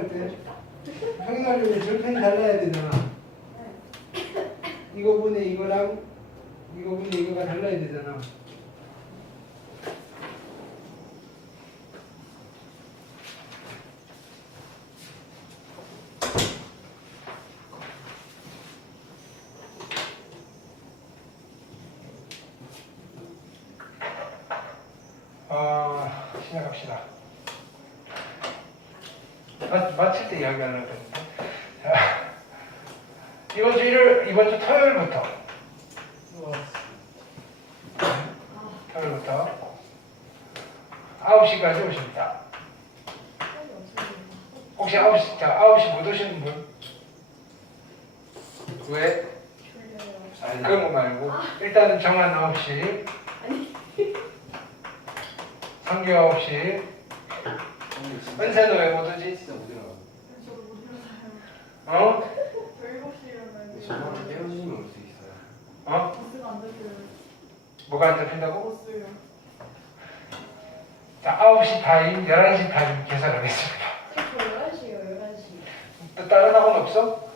확인할 때 확인하려면 절편이 달라야 되잖아. 이거분의 이거랑 이거분의 이거가 달라야 되잖아. 시작합시다. 마칠 때 이야기하려고 했는데. 자, 이번 주 토요일부터 토요일부터 9시까지 오십니다. 혹시 9시 못 오시는 분? 왜? 아니, 그런 거 말고 일단은 정한 9시 상규 9시 은세는 왜 못 오지? 진짜 못 일어나. 어? 저 7시에 일어나야 저녁에 깨워주시면 올 수 있어요. 어? 버스가 안 잡혀요. 뭐가 안 잡힌다고? 버스요. 자, 9시 타임, 11시 타임 계산하겠습니다. 저 11시요, 11시. 또 다른 학원 없어?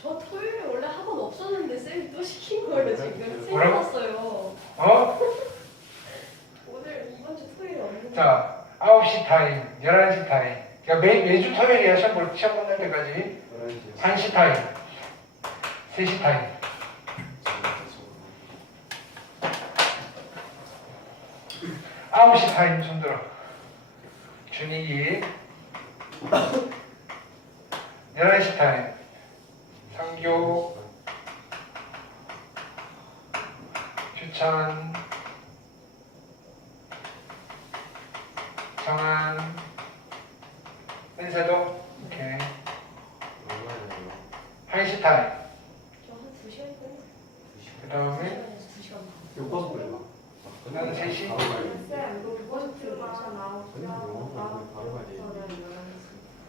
저 토요일에 원래 학원 없었는데 쌤이 또 시킨 거예요, 지금. 뭐라고? 생각났어요. 어? 오늘 이번 주 토요일에 없는데. 자, 9시 타임, 11시 타임. 그러니까 매주 토요일이야, 시험 끝날 때까지. 11시요. 1시 타임, 3시 타임. 아홉 시 타임 손들어. 준익이 11시 타임 상교 규찬 정한 은세도 오케이. 1시 타임 저한 2시간 걸려. 그 다음에 2시간 반. 교과서 그래요. 나는 3시 바로 가야 돼. 쌤, 이거 버스가 나오고 저는 영어 바로 가야 돼.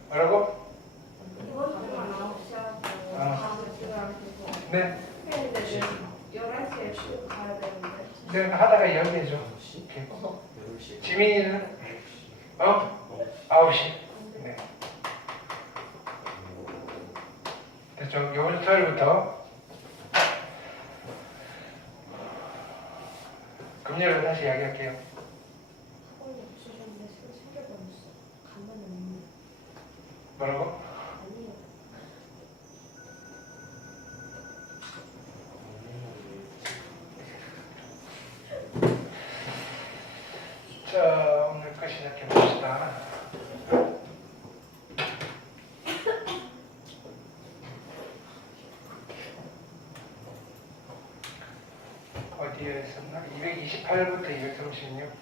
뭐라고? 버스가 9시하고 아. 5시간 네, 근데 11시에 쭉 가야 되는데. 내가 하다가 이야기해줘. 9시? 오케이. 8시. 지민이는? 어? 9시. 네. 됐죠? 이번 주 토요일부터 금요일로 다시 이야기할게요. 학원이 없으셨는데 쌤 챙겨다녔어. 간만에 없네. 뭐라고? 아니에요. 자, 오늘 거 시작해 봅시다. 어디에 있었나? 228부터 236.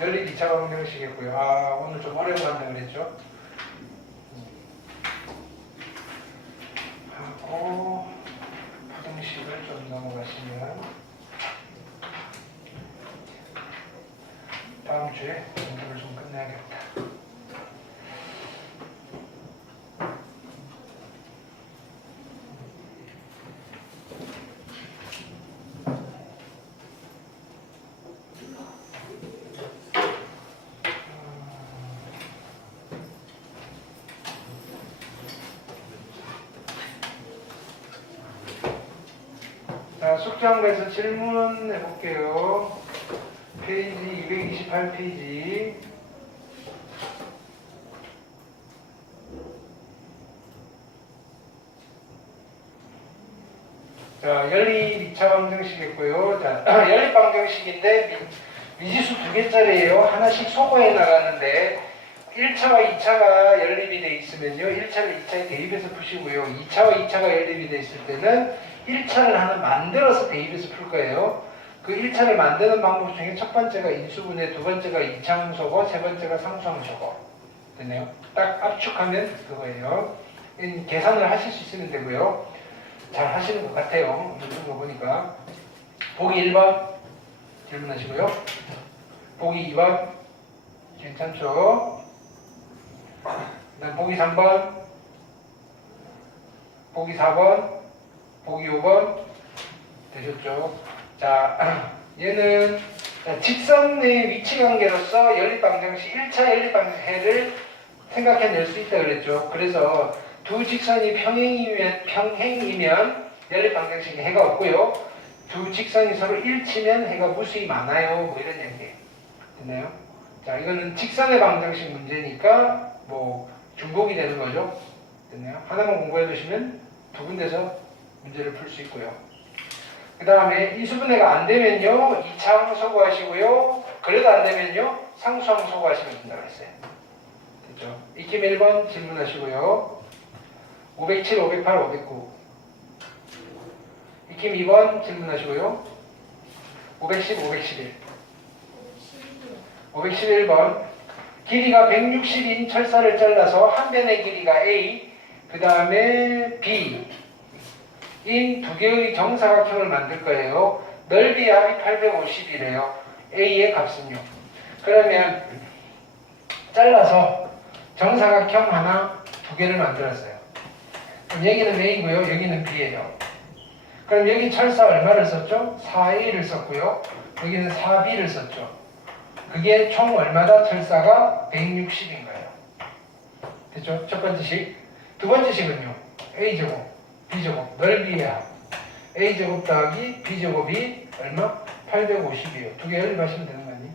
연립 2차 방정식이고요. 아, 오늘 좀 어려운 거 한다 그랬죠? 하고 방정식을 좀 넘어가시면 다음 주에 공부를 좀 끝내야겠다. 자, 숙제한 거에서 질문 해볼게요. 페이지 228페이지. 자, 연립 2차 방정식이고요. 자, 연립 방정식인데 미지수 2개짜리예요. 하나씩 소거해 나가는데 1차와 2차가 연립이 돼 있으면요. 1차를 2차에 대입해서 푸시고요. 2차와 2차가 연립이 돼 있을 때는 1차를 하나 만들어서 대입해서 풀 거예요. 그 1차를 만드는 방법 중에 첫 번째가 인수분해, 두 번째가 이차함소거, 세 번째가 상수함소거. 됐네요. 딱 압축하면 그거예요. 계산을 하실 수 있으면 되고요. 잘 하시는 것 같아요. 이런 거 보니까. 보기 1번 질문하시고요. 보기 2번 괜찮죠? 그다음 보기 3번, 보기 4번, 보기 5번 되셨죠? 자, 얘는 직선의 위치 관계로서 연립방정식 1차 연립방정식을 생각해낼 수 있다 그랬죠. 그래서 두 직선이 평행이면 연립방정식에 해가 없고요. 두 직선이 서로 일치면 해가 무수히 많아요. 뭐 이런 얘기예요. 됐나요? 자, 이거는 직선의 방정식 문제니까 뭐 중복이 되는 거죠. 됐나요? 하나만 공부해 두시면 두 군데서 문제를 풀 수 있고요. 그 다음에 이수분해가 안 되면요 2차 항소구하시고요. 그래도 안 되면요 상수항소구하시면 된다고 했어요. 됐죠? 익힘 1번 질문하시고요. 507, 508, 509 익힘 2번 질문하시고요. 510, 511 511번 길이가 160인 철사를 잘라서 한 변의 길이가 A 그 다음에 B 인 두 개의 정사각형을 만들 거예요. 넓이의 합이 850이래요. A의 값은요. 그러면 잘라서 정사각형 하나, 두 개를 만들었어요. 그럼 여기는 A고요. 여기는 B예요. 그럼 여기 철사 얼마를 썼죠? 4A를 썼고요. 여기는 4B를 썼죠. 그게 총 얼마다? 철사가 160인 거예요. 됐죠? 첫 번째 식. 두 번째 식은요. A제곱. B제곱, 넓이의 합 A제곱 더하기 B제곱이 얼마? 850이에요. 두 개 연립하시면 되는 거 아니에요?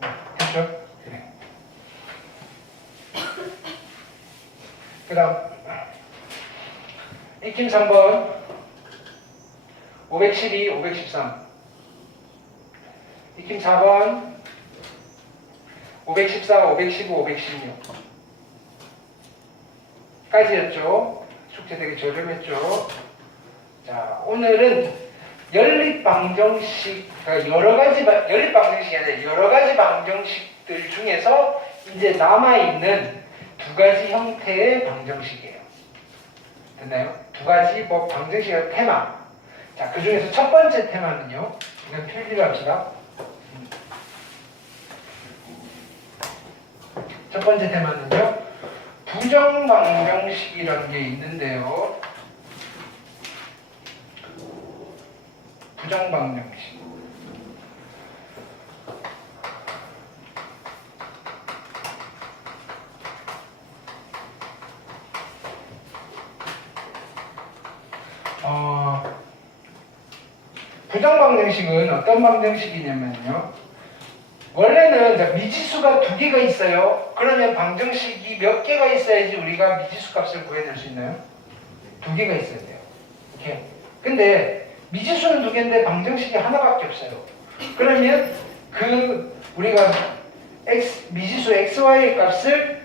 네, 됐죠? 그래. 그 다음 익힘 3번 512, 513 익힘 4번 514, 515, 516 까지였죠. 숙제 되게 저렴했죠. 자, 오늘은 연립방정식, 그러니까 연립방정식이 아니라 여러 가지 방정식들 중에서 이제 남아있는 두 가지 형태의 방정식이에요. 됐나요? 두 가지 뭐 방정식의 테마. 자, 그 중에서 첫 번째 테마는요. 이건 필기를 합시다. 첫 번째 테마는요. 부정방정식이라는 게 있는데요. 부정방정식. 부정방정식은 어떤 방정식이냐면요. 원래는 미지수가 두 개가 있어요. 그러면 방정식이 몇 개가 있어야지 우리가 미지수 값을 구해낼 수 있나요? 두 개가 있어야 돼요. 이렇게. 근데 미지수는 두 개인데 방정식이 하나밖에 없어요. 그러면 우리가 미지수 xy의 값을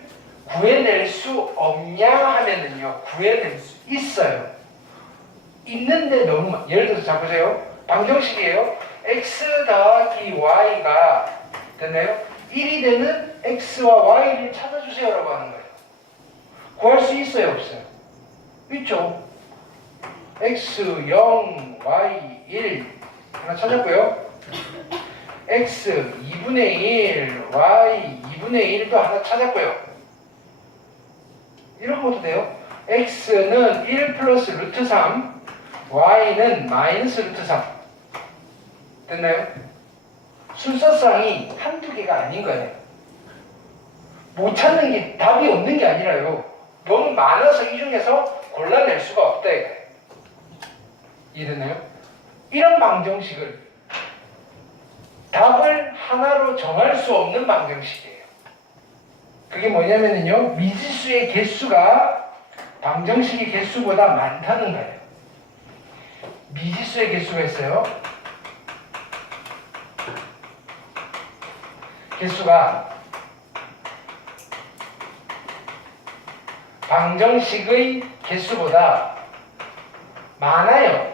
구해낼 수 없냐 하면은요. 구해낼 수 있어요. 있는데 너무 예를 들어서 자 보세요. 방정식이에요. x 더하기 y가 됐나요? 1이 되는 x와 y를 찾아주세요라고 하는 거예요. 구할 수 있어요, 없어요? 있죠. x 0, y 1 하나 찾았고요. x 2분의 1, y 2분의 1도 하나 찾았고요. 이런 것도 돼요. x는 1 플러스 루트 3, y는 마이너스 루트 3 됐나요? 순서상이 한두 개가 아닌 거예요. 못 찾는 게 답이 없는 게 아니라요. 너무 많아서 이 중에서 골라낼 수가 없다 이거예요. 이해되나요? 이런 방정식을 답을 하나로 정할 수 없는 방정식이에요. 그게 뭐냐면요. 미지수의 개수가 방정식의 개수보다 많다는 거예요. 미지수의 개수가 있어요. 개수가 방정식의 개수보다 많아요.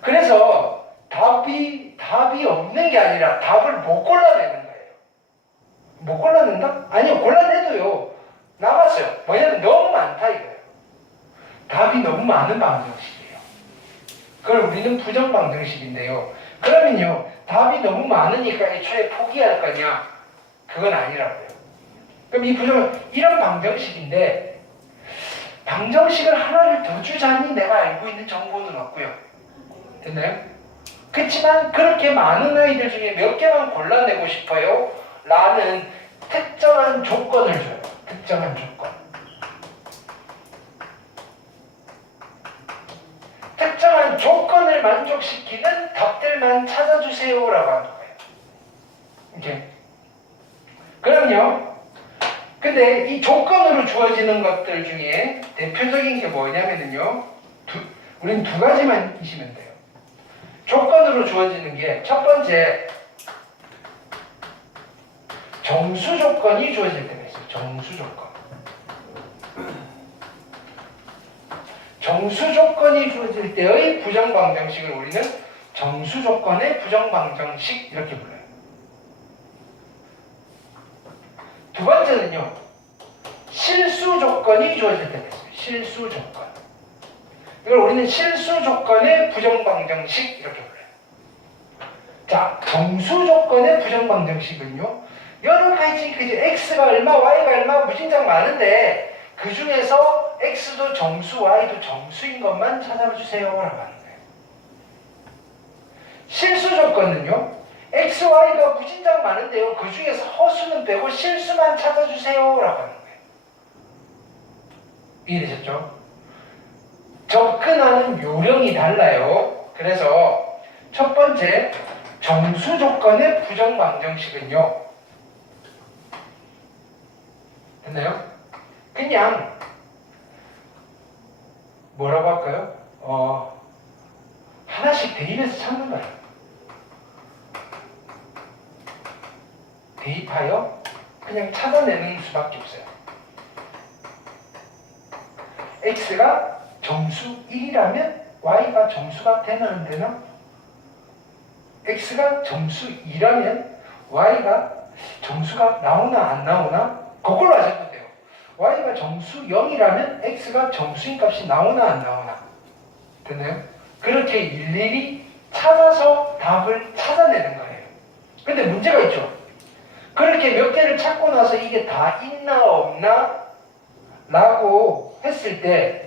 그래서 답이 없는 게 아니라 답을 못 골라내는 거예요. 못 골라낸다? 아니요, 골라내도요. 남았어요. 뭐냐면 너무 많다 이거예요. 답이 너무 많은 방정식이에요. 그걸 우리는 부정방정식인데요. 그러면요, 답이 너무 많으니까 애초에 포기할 거냐? 그건 아니라고요. 그럼 이런 방정식인데, 방정식을 하나를 더 주자니 내가 알고 있는 정보는 없고요. 됐나요? 그렇지만 그렇게 많은 아이들 중에 몇 개만 골라내고 싶어요 라는 특정한 조건을 줘요. 특정한 조건. 특정한 조건을 만족시키는 답들만 찾아주세요 라고 하는 거예요. 이렇게. 그럼요. 근데 이 조건으로 주어지는 것들 중에 대표적인 게 뭐냐면요. 우린 두 가지만 이시면 돼요. 조건으로 주어지는 게 첫 번째 정수 조건이 주어질 때가 있어요. 정수 조건. 정수 조건이 주어질 때의 부정방정식을 우리는 정수 조건의 부정방정식 이렇게 불러요. 두 번째는요. 실수 조건이 주어질 때가 있어요. 실수 조건. 이걸 우리는 실수 조건의 부정방정식 이렇게 불러요. 자, 정수 조건의 부정방정식은요. 여러 가지 x가 얼마, y가 얼마 무진장 많은데 그 중에서 x도 정수, y도 정수인 것만 찾아주세요 라고 하는 거예요. 실수 조건은요. x, y가 무진장 많은데요. 그 중에서 허수는 빼고 실수만 찾아주세요 라고 하는 거예요. 이해되셨죠? 접근하는 요령이 달라요. 그래서 첫 번째 정수 조건의 부정방정식은요. 됐나요? 그냥 뭐라고 할까요? 하나씩 대입해서 찾는 거예요. 대입하여 그냥 찾아내는 수밖에 없어요. x가 정수 1이라면 y가 정수가 되나 안 되나? x가 정수 2라면 y가 정수가 나오나 안 나오나? 그걸로 하셔도 돼요. y가 정수 0이라면 x가 정수인 값이 나오나 안 나오나? 됐나요? 그렇게 일일이 찾아서 답을 찾아내는 거예요. 근데 문제가 있죠. 그렇게 몇 개를 찾고 나서 이게 다 있나 없나? 라고 했을 때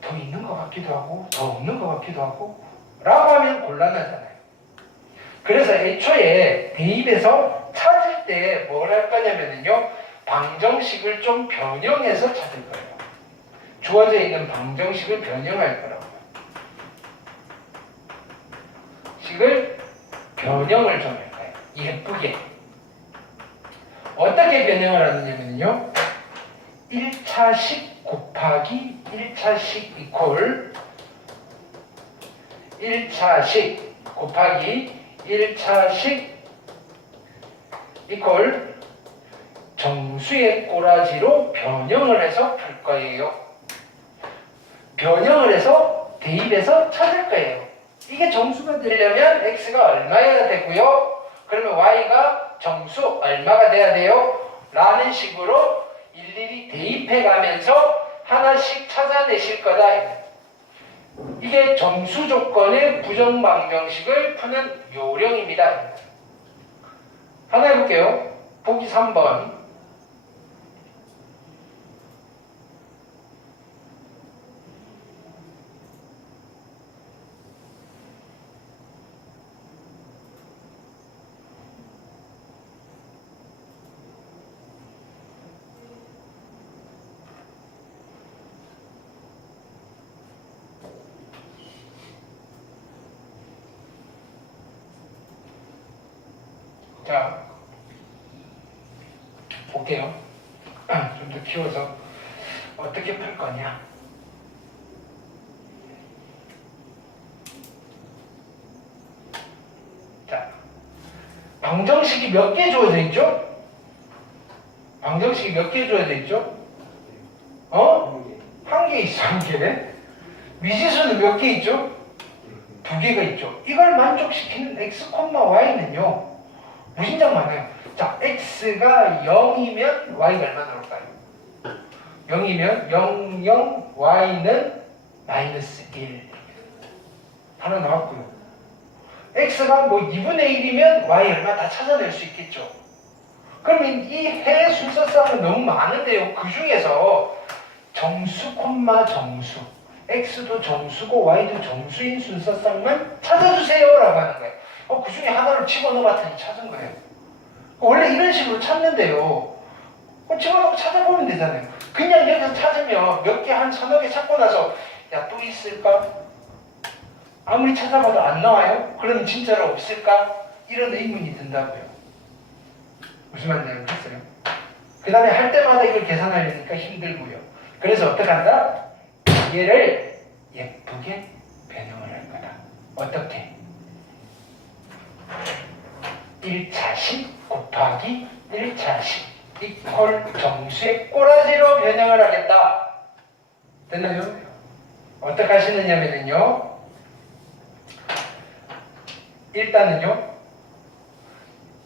더 있는 것 같기도 하고 더 없는 것 같기도 하고 라고 하면 곤란하잖아요. 그래서 애초에 대입해서 찾을 때 뭘 할 거냐면요. 방정식을 좀 변형해서 찾을 거예요. 주어져 있는 방정식을 변형할 거라고요. 식을 변형을 좀 할 거예요. 예쁘게. 어떻게 변형을 하느냐면요. 1차식 곱하기 1차식 이퀄 1차식 곱하기 1차식 이퀄 정수의 꼬라지로 변형을 해서 풀 거예요. 변형을 해서 대입해서 찾을 거예요. 이게 정수가 되려면 x가 얼마여야 되고요. 그러면 y가 정수 얼마가 돼야 돼요? 라는 식으로 일일이 대입해 가면서 하나씩 찾아내실 거다. 이게 정수 조건의 부정방정식을 푸는 요령입니다. 하나 해볼게요. 보기 3번. 자, 볼게요. 좀 더 키워서 어떻게 풀 거냐. 자, 방정식이 몇 개 주어져 있죠? 방정식이 몇 개 주어져 있죠? 한 개 있어, 한 개. 미지수는 몇 개 있죠? 두 개가 있죠. 이걸 만족시키는 x, y는요. 무진장 많아요. 자, x가 0이면 y가 얼마 나올까요? 0이면 0, 0, y는 마이너스 1. 하나 나왔고요. x가 뭐 2분의 1이면 y 얼마 다 찾아낼 수 있겠죠. 그러면 이 해 순서상은 너무 많은데요. 그 중에서 정수, 정수 x도 정수고 y도 정수인 순서쌍만 찾아주세요 라고 하는 거예요. 그 중에 하나를 집어넣어봤더니 찾은 거예요. 원래 이런 식으로 찾는데요. 집어넣고 찾아보면 되잖아요. 그냥 여기서 찾으면 몇 개 한 서너 개 찾고 나서 야 또 있을까? 아무리 찾아봐도 안 나와요? 그럼 진짜로 없을까? 이런 의문이 든다고요. 무슨 말인지 알겠어요? 그 다음에 할 때마다 이걸 계산하려니까 힘들고요. 그래서 어떻게 한다? 얘를 예쁘게 변형을 할 거다. 어떻게? 1차식 곱하기 1차식 이퀄 정수의 꼬라지로 변형을 하겠다. 됐나요? 어떻게 하시느냐면요. 일단은요.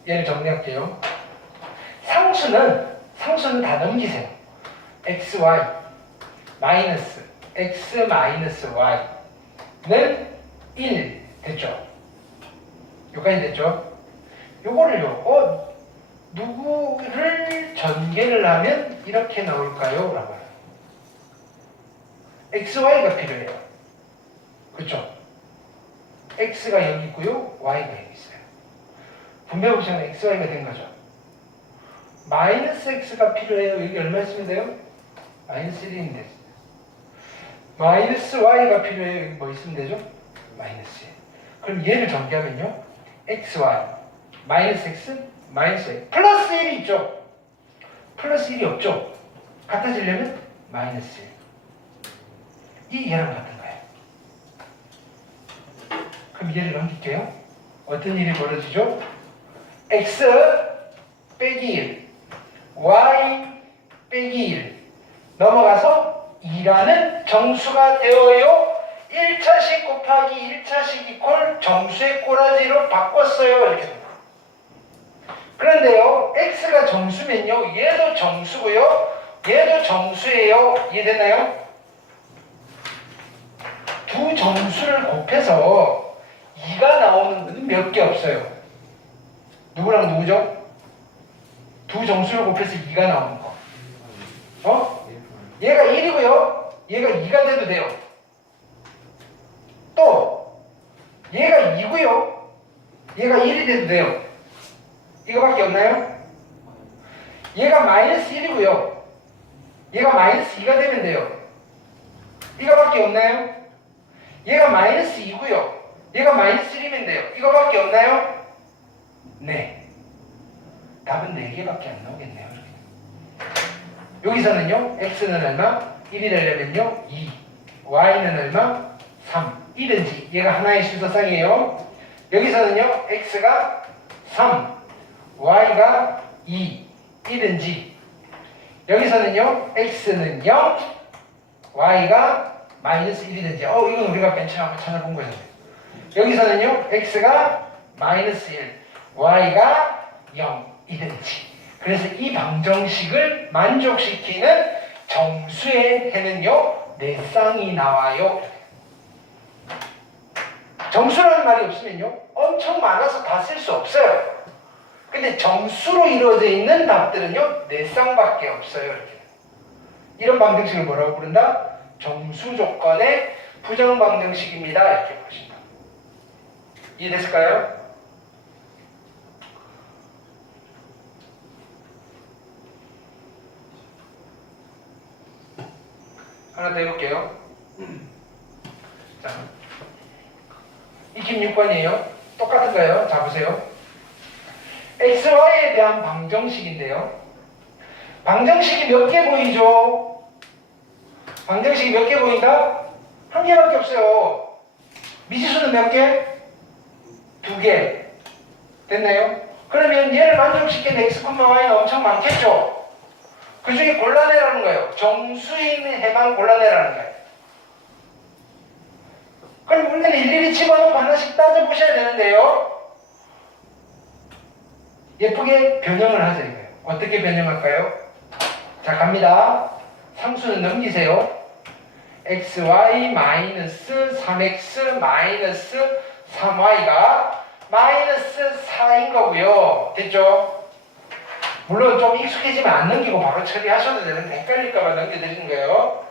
얘를 정리할게요. 상수는 다 넘기세요. xy 마이너스 x 마이너스 y는 1 됐죠? 여기까지 됐죠? 요거를요. 누구를 전개를 하면 이렇게 나올까요? 라고 해요. xy가 필요해요. 그렇죠? x가 여기 있고요. y가 여기 있어요. 분배법상은 xy가 된 거죠. 마이너스 x가 필요해요. 여기 얼마 있으면 돼요? 마이너스 1인데. 마이너스 y가 필요해요. 여기 뭐 있으면 되죠? 마이너스 1. 그럼 얘를 전개하면요. xy 마이너스 x 마이너스 1 플러스 1이 있죠. 플러스 1이 없죠. 같아지려면 마이너스 1. 이 얘랑 같은 거예요. 그럼 얘를 넘길게요. 어떤 일이 벌어지죠? x 빼기 1 y 빼기 1 넘어가서 2라는 정수가 되어요. 1차식 곱하기 1차식 이퀄 정수의 꼬라지로 바꿨어요. 이렇게 됩니다. 그런데요, x가 정수면요, 얘도 정수고요, 얘도 정수예요. 이해되나요? 두 정수를 곱해서 2가 나오는 것은 몇 개 없어요. 누구랑 누구죠? 두 정수를 곱해서 2가 나오는 거. 얘가 1이고요, 얘가 2가 돼도 돼요. 또 얘가 2고요, 얘가 1이 돼도 돼요. 이거밖에 없나요? 얘가 마이너스 1이고요. 얘가 마이너스 2가 되면 돼요. 이거밖에 없나요? 얘가 마이너스 2고요. 얘가 마이너스 1이면 돼요. 이거밖에 없나요? 네. 답은 4개밖에 안 나오겠네요. 여기서는요. x는 얼마? 1이 되려면요. 2. y는 얼마? 3. 이든지 얘가 하나의 순서쌍이에요. 여기서는요. x가 3. y가 2. 이든지 여기서는요. x는 0. y가 마이너스 1이든지 이건 우리가 맨 처음 한번 찾아본 거잖아요. 여기서는요. x가 마이너스 1. y가 0이든지 그래서 이 방정식을 만족시키는 정수의 해는요. 4쌍이 나와요. 정수라는 말이 없으면요. 엄청 많아서 다 쓸 수 없어요. 근데 정수로 이루어져 있는 답들은요. 4쌍밖에 없어요. 이렇게. 이런 방정식을 뭐라고 부른다? 정수 조건의 부정 방정식입니다. 이렇게 보신다. 이해됐을까요? 하나 더 해볼게요. 자, 26번이에요. 똑같은 거예요. 자, 보세요. XY에 대한 방정식인데요. 방정식이 몇 개 보이죠? 방정식이 몇 개 보인다? 한 개밖에 없어요. 미지수는 몇 개? 2개. 됐나요? 그러면 얘를 만족시키는 X, Y는 엄청 많겠죠? 그 중에 골라내라는 거예요. 정수인 해만 골라내라는 거예요. 그럼 우리는 일일이 집어넣고 하나씩 따져보셔야 되는데요. 예쁘게 변형을 하자 이거예요. 어떻게 변형할까요? 자, 갑니다. 상수는 넘기세요. xy 마이너스 3x 마이너스 3y가 마이너스 4인 거고요. 됐죠? 물론 좀 익숙해지면 안 넘기고 바로 처리하셔도 되는데 헷갈릴까봐 넘겨드리는 거예요.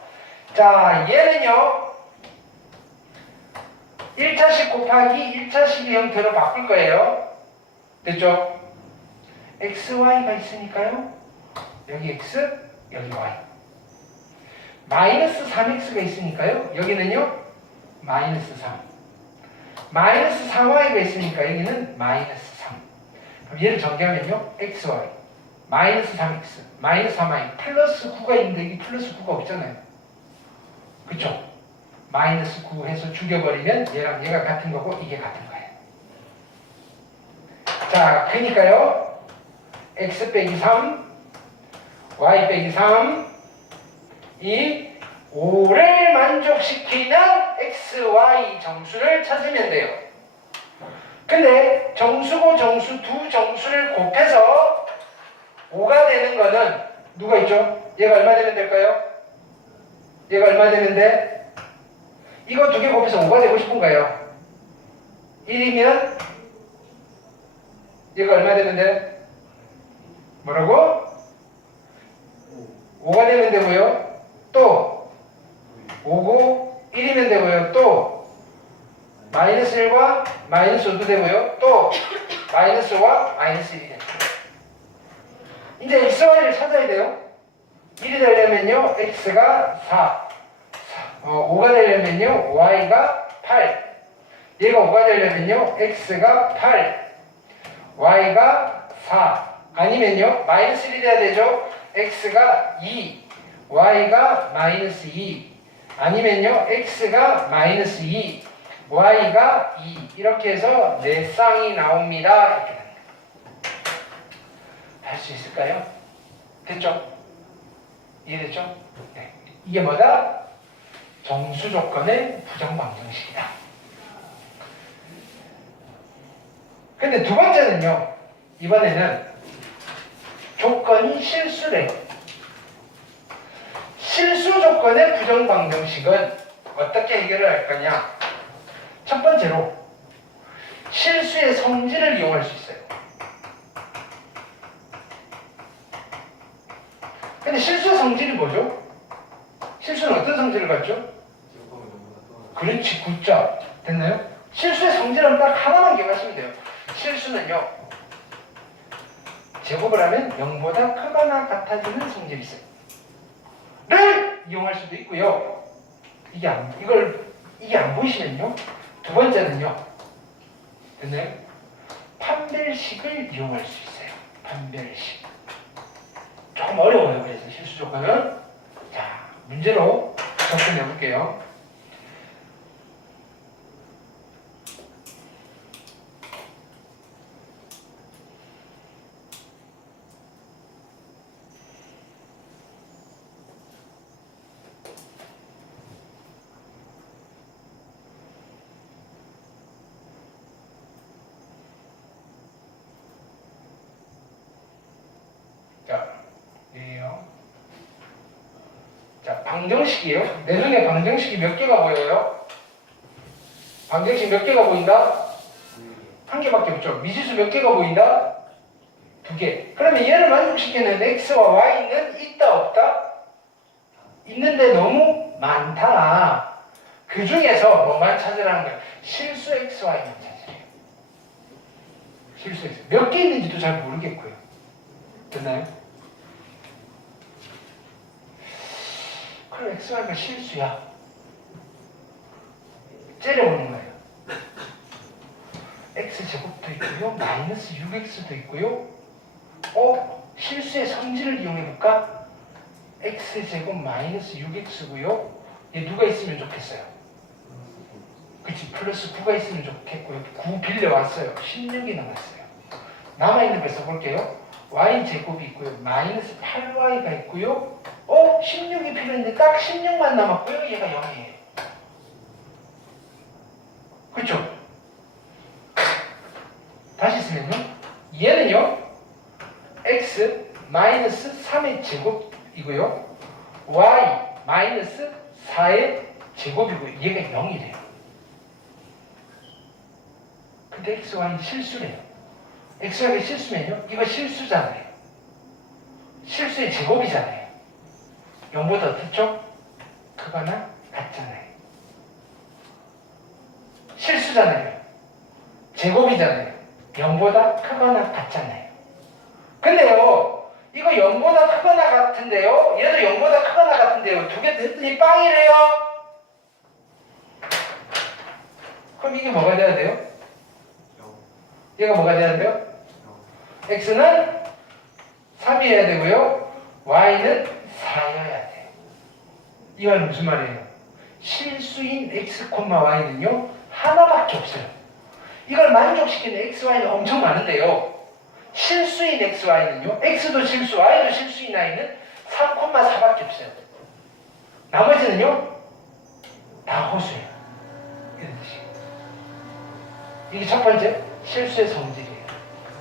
자, 얘는요. 1차식 곱하기 1차식의 형태로 바꿀 거예요. 됐죠? xy가 있으니까요. 여기 x, 여기 y. 마이너스 3x가 있으니까요. 여기는요. 마이너스 3. 마이너스 4y가 있으니까 여기는 마이너스 3. 그럼 얘를 전개하면요. xy. 마이너스 3x, 마이너스 3y, 플러스 9가 있는데 여기 플러스 9가 없잖아요. 그쵸? 마이너스 9 해서 죽여버리면 얘랑 얘가 같은 거고 이게 같은 거예요. 자, 그러니까요. x 빼기 3, y 빼기 3, 이 5를 만족시키는 x, y 정수를 찾으면 돼요. 근데 정수고 정수 두 정수를 곱해서 5가 되는 거는 누가 있죠? 얘가 얼마 되면 될까요? 얘가 얼마 되는데? 이거 두 개 곱해서 5가 되고 싶은가요? 1이면 얘가 얼마 되는데? 뭐라고? 5가 되면 되고요. 또 5고 1이면 되고요. 또 마이너스 1과 마이너스 5도 되고요. 또 마이너스와 마이너스 1이 됩니다. 이제 xy를 찾아야 돼요. 1이 되려면요. x가 4. 5가 되려면요. y가 8. 얘가 5가 되려면요. x가 8. y가 4. 아니면요. 마이너스 1이 돼야 되죠. x가 2. y가 마이너스 2. 아니면요. x가 마이너스 2. y가 2. 이렇게 해서 4쌍이 나옵니다. 이렇게 됩니다. 할 수 있을까요? 됐죠? 이해됐죠? 네. 이게 뭐다? 정수 조건의 부정 방정식이다. 근데 두 번째는요. 이번에는 조건이 실수래요. 실수 조건의 부정 방정식은 어떻게 해결을 할 거냐? 첫 번째로 실수의 성질을 이용할 수 있어요. 근데 실수의 성질이 뭐죠? 실수는 어떤 성질을 갖죠? 그렇지, 굿자. 됐나요? 실수의 성질은 딱 하나만 기억하시면 돼요. 실수는요, 제곱을 하면 0보다 크거나 같아지는 성질이 있어요. 를 이용할 수도 있고요. 이게 안 보이시면요. 두 번째는요. 됐나요? 판별식을 이용할 수 있어요. 판별식. 조금 어려워요. 그래서 실수 조건은. 자, 문제로 접근해 볼게요. 자, 방정식이에요. 내 눈에 방정식이 몇 개가 보여요? 방정식 몇 개가 보인다? 한 개밖에 없죠. 미지수 몇 개가 보인다? 두 개. 그러면 얘를 만족시키는 x와 y는 있다 없다? 있는데 너무 많다. 그 중에서 뭐만 찾으라는 거예요? 실수 x, y만 찾으래요. 실수 x. 몇 개 있는지도 잘 모르겠고요. 됐나요? 그럼 xy가 실수야. 째려보는 거예요. x제곱도 있고요. 마이너스 6x도 있고요. 실수의 성질을 이용해볼까? x제곱 마이너스 6x고요. 얘 누가 있으면 좋겠어요? 그치, 플러스 9가 있으면 좋겠고요. 9 빌려왔어요. 16이 남았어요. 남아있는 걸 써볼게요. y제곱이 있고요. 마이너스 8y가 있고요. 16이 필요했는데 딱 16만 남았고요. 얘가 0이에요. 그쵸? 다시 쓰면요. 얘는요. x 마이너스 3의 제곱이고요. y 마이너스 4의 제곱이고요. 얘가 0이래요. 근데 x, y는 실수래요. x, y가 실수면요. 이거 실수잖아요. 실수의 제곱이잖아요. 0보다 어떻죠? 크거나 같잖아요. 실수잖아요. 제곱이잖아요. 0보다 크거나 같잖아요. 근데요, 이거 0보다 크거나 같은데요, 얘도 0보다 크거나 같은데요, 두 개 됐더니 빵이래요. 그럼 이게 뭐가 돼야 돼요? 얘가 뭐가 돼야 돼요? x는 3이어야 되고요, y는 4여야 돼요. 이 말은 무슨 말이에요? 실수인 x, y는요 하나밖에 없어요. 이걸 만족시키는 x, y는 엄청 많은데요, 실수인 x, y는요, x도 실수, y도 실수인 y는 3,4밖에 없어요. 나머지는요 다 호수예요. 이런 뜻이에요. 이게 첫 번째 실수의 성질이에요.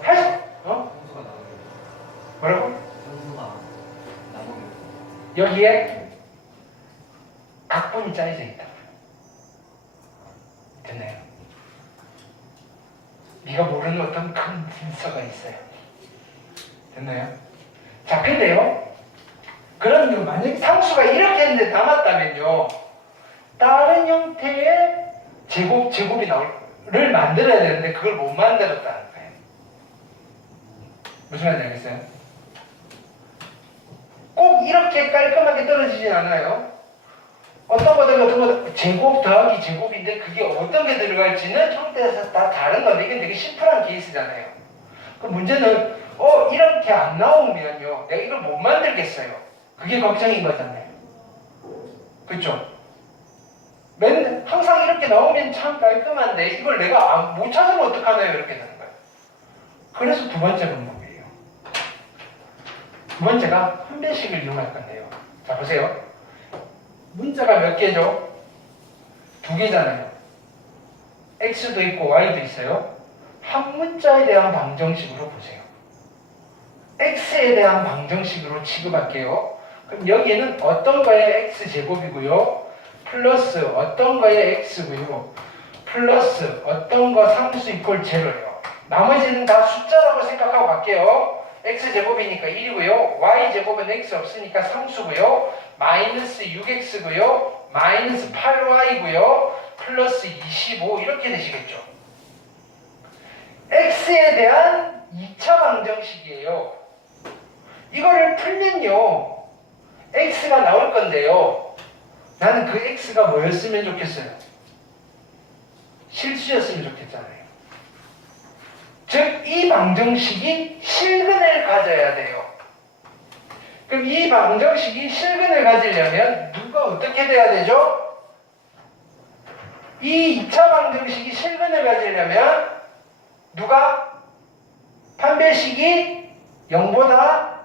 상수가 나오는 뭐라고? 상수가 나오는 여기에 각본이 짜여져 있다고요. 됐나요? 네가 모르는 어떤 큰 질서가 있어요. 됐나요? 자, 근데요, 그럼 만약에 상수가 이렇게 했는데 남았다면요, 다른 형태의 제곱이 를 만들어야 되는데 그걸 못 만들었다는 거예요. 무슨 말인지 알겠어요? 꼭 이렇게 깔끔하게 떨어지진 않아요. 어떤 거든 제곱 더하기 제곱인데 그게 어떤 게 들어갈지는 형태에서 다 다른 건데 이게 되게 심플한 케이스잖아요. 그 문제는 이렇게 안 나오면요, 내가 이걸 못 만들겠어요. 그게 걱정인 거잖아요. 그렇죠? 항상 이렇게 나오면 참 깔끔한데 이걸 내가 못 찾으면 어떡하나요? 이렇게 되는 거예요. 그래서 두 번째 방법이에요. 두 번째가 판별식을 이용할 건데요. 자, 보세요. 문자가 몇 개죠? 두 개잖아요. x도 있고 y도 있어요. 한 문자에 대한 방정식으로 보세요. x에 대한 방정식으로 취급할게요. 그럼 여기에는 어떤 거에 x제곱이고요, 플러스 어떤 거에 x고요, 플러스 어떤 거 상수 이퀄 제로예요. 나머지는 다 숫자라고 생각하고 갈게요. x제곱이니까 1이고요, y제곱은 x 없으니까 상수고요, 마이너스 6x고요, 마이너스 8y고요, 플러스 25 이렇게 되시겠죠. x에 대한 2차 방정식이에요. 이거를 풀면요, x가 나올 건데요, 나는 그 x가 뭐였으면 좋겠어요? 실수였으면 좋겠잖아요. 즉, 이 방정식이 실근을 가져야 돼요. 그럼 이 방정식이 실근을 가지려면 누가 어떻게 돼야 되죠? 이 2차 방정식이 실근을 가지려면 누가? 판별식이 0보다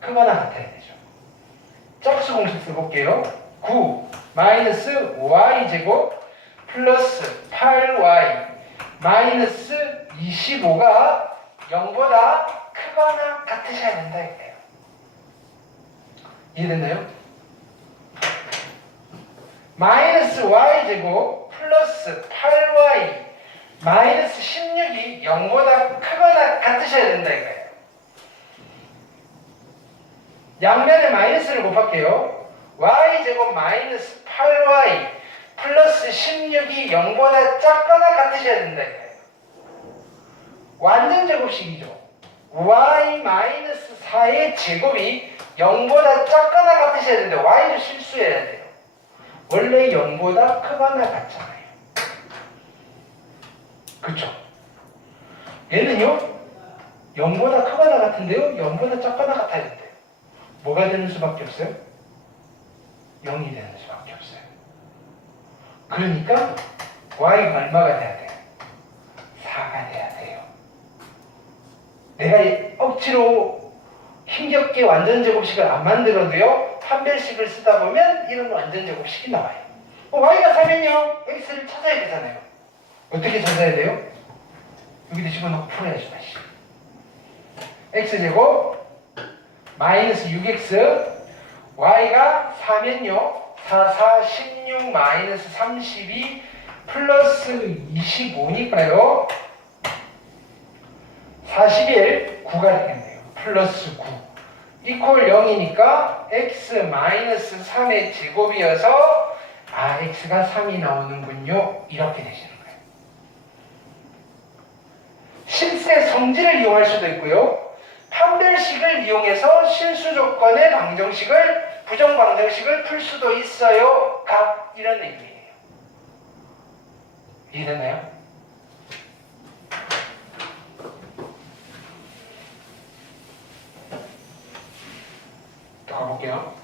크거나 같아야 되죠. 짝수 공식 써볼게요. 9 마이너스 y제곱 플러스 8y 마이너스 25가 0보다 크거나 같으셔야 된다 이거예요. 이해됐나요? 마이너스 y제곱 플러스 8y 마이너스 16이 0보다 크거나 같으셔야 된다 이거예요. 양면에 마이너스를 곱할게요. y제곱 마이너스 8y 플러스 16이 0보다 작거나 같으셔야 된다 이거예요. 완전 제곱식이죠. y 마이너스 4의 제곱이 0보다 작거나 같으셔야 되는데 y도 실수해야 돼요. 원래 0보다 크거나 같잖아요. 그쵸? 얘는요 0보다 크거나 같은데요 0보다 작거나 같아야 된대요. 뭐가 되는 수밖에 없어요? 0이 되는 수밖에 없어요. 그러니까 y가 얼마가 돼야 돼요? 4가 돼야 돼요. 내가 억지로 힘겹게 완전제곱식을 안 만들어도요 판별식을 쓰다 보면 이런 완전제곱식이 나와요. y가 4면요 x를 찾아야 되잖아요. 어떻게 찾아야 돼요? 여기다 집어넣고 풀어야죠 다시. x제곱 마이너스 6x y가 4면요 4, 4, 16 마이너스 32 플러스 25니까요 41, 9가 되겠네요. 플러스 9 이퀄 0이니까 x 마이너스 3의 제곱이어서 아, x가 3이 나오는군요. 이렇게 되시는 거예요. 실세 성질을 이용할 수도 있고요. 판별식을 이용해서 실수 조건의 방정식을, 부정 방정식을 풀 수도 있어요. 각 이런 의미예요. 이해됐나요? 또 가볼게요.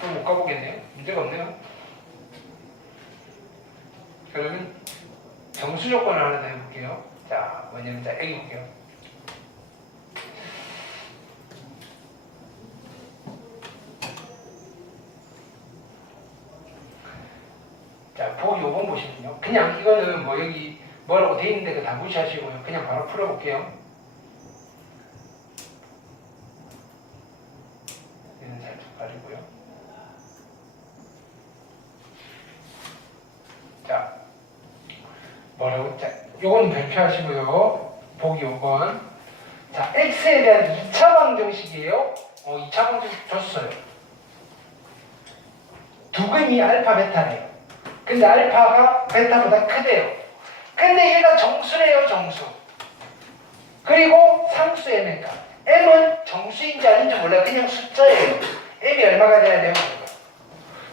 또 못 가보겠네요. 문제가 없네요. 그러면 정수 조건을 하나 더 해볼게요. 자, 뭐냐면, 자, 여기 볼게요. 자, 보기 5번 보시면요. 그냥 이거는 뭐 여기 뭐라고 돼 있는데 그 다 무시하시고요. 그냥 바로 풀어볼게요. 얘는 살짝 가리고요. 자, 뭐라고? 자, 요건 발표하시고요. 보기 5번. 자, x에 대한 2차 방정식이에요. 2차 방정식 줬어요. 두근이 알파 베타래요. 근데 알파가 베타보다 크대요. 근데 얘가 정수래요, 정수. 그리고 상수의 m가. m은 정수인지 아닌지 몰라요. 그냥 숫자예요. m이 얼마가 돼야 돼요?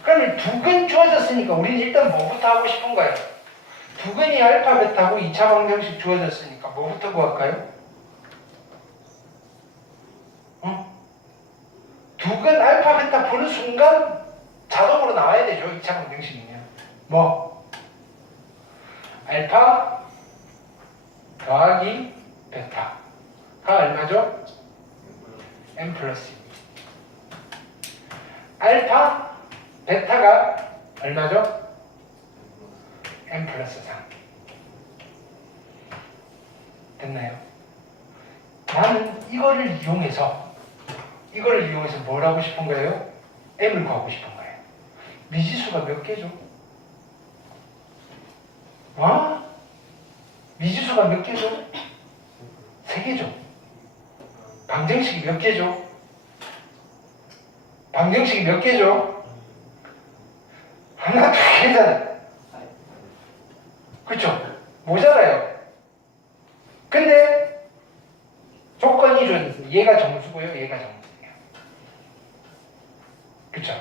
그러면 두근 주어졌으니까 우리는 일단 뭐부터 하고 싶은 거예요? 두근이 알파 베타고 2차 방정식 주어졌으니까 뭐부터 구할까요? 두근 알파 베타 보는 순간 자동으로 나와야 되죠. 2차 방정식이면. 뭐? 알파 더하기 베타가 얼마죠? m 플러스 2. 알파 베타가 얼마죠? m 플러스 3. 됐나요? 나는 이거를 이용해서 뭘 하고 싶은 거예요? m을 구하고 싶은 거예요. 미지수가 몇 개죠? 미지수가 몇 개죠? 3개죠. 방정식이 몇 개죠? 방정식이 몇 개죠? 하나, 2개잖아요. 그쵸? 모자라요. 근데 조건이 좀 얘가 정수고요, 얘가 정수예요. 그쵸?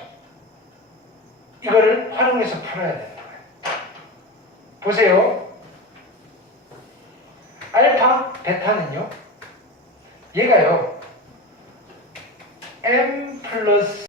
이거를 활용해서 풀어야 되는 거예요. 보세요. 알파, 베타는요. 얘가요. m 플러스